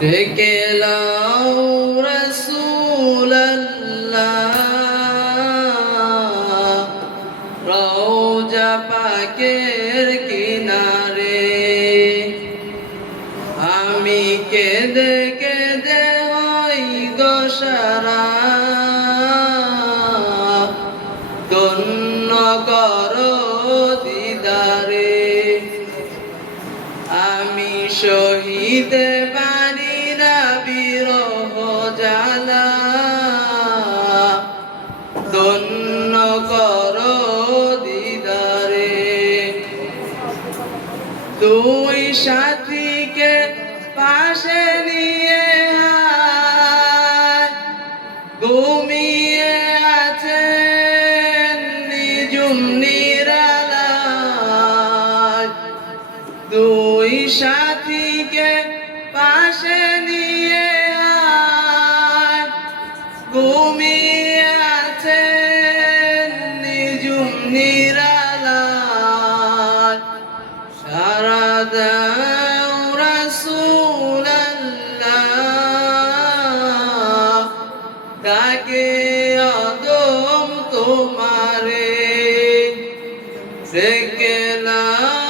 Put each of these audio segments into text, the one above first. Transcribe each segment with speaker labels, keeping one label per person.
Speaker 1: ডেকে লাও রসুল্লাহ রওজা পাকের কিনারে আমি কেঁদে কেঁদে হই দোষরা ধন্য দিদারে আমি সহিতে দুই সাথীকে পাশে নিয়ে ঘুমিয়ে আছেন নিজুম নিরালায়। দুই সাথীকে পাশে নিয়ে তাকে আদম তোমারে সে নাও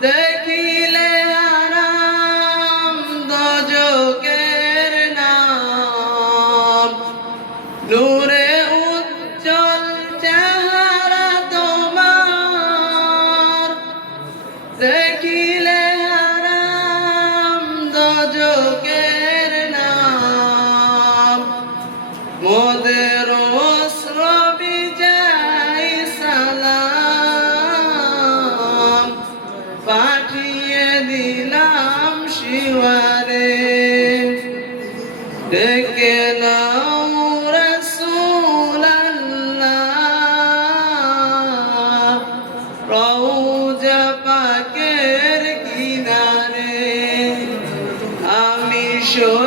Speaker 1: দেখিলে আরাম দজকের নাম। নূরে উজ্জ্বল চেহারা তোমার। দেখিলে আরাম দজকের নাম। মোদের দিলাম শিবারে ডেকে নাও রাসূলাল্লাহ। পাকের কিনারে আমি সইতে